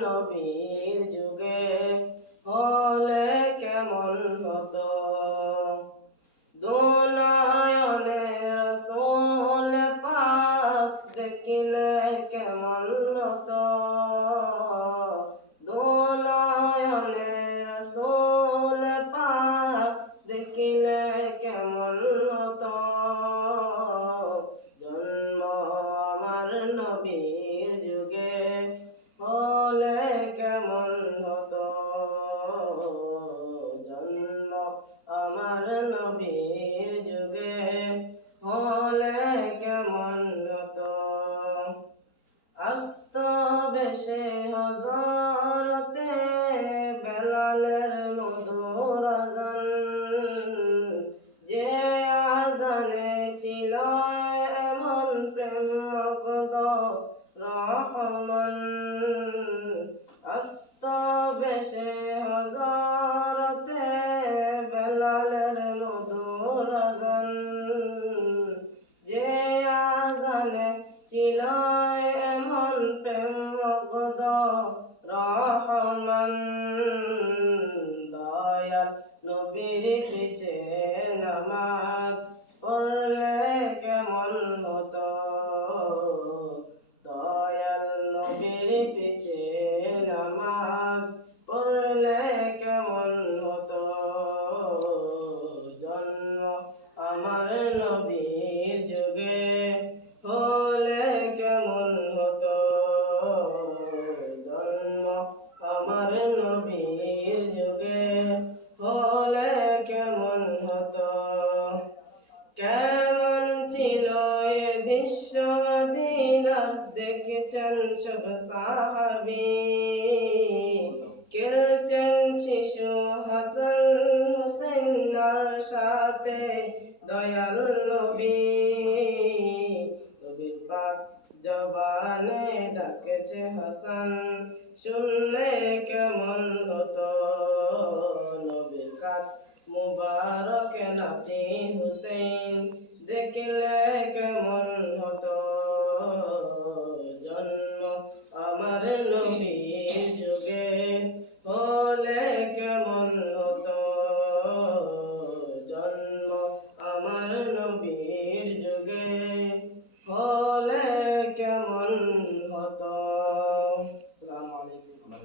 নবীর যুগে হলে কেমন হতো, দুনয়নে রাসূল পাক দেখিলে কেমন হতো, দুনয়নে রাসূল পাক দেখিলে কেমন হতো, জন্ম আমার নবীর যুগে হলে কেমন হতো, জন্ম আমার নবীর যুগে হলে কেমন হতো, আস্ত বেশে হযরতে বেলালের মধুর আযান, যে আযানে ছিল এমন প্রেম মুগ্ধ রহমান, আস্ত বেশে হযরতে বেলালের মধুর আযান, যে আযানে ছিল এমন প্রেম মুগ্ধ রহমান, দয়াল নবীর পিছে নামাজ পড়লে কেমন হতো, দয়াল নবীর পিছে নামাজ পড়লে কেমন হতো, জন্ম আমার নবীর যুগে হলে কেমন হতো, জন্ম আমার নবীর যুগে হলে কেমন হতো, কেমন ছিল এ দৃশ্য মদিনা দেখেছেন সব সাহাবী, খেলছেন শিশু হাসান হুসাইনের সাথে দয়াল নবী, নবী পাক জবানে ডাকেছে হাসান, শুনলে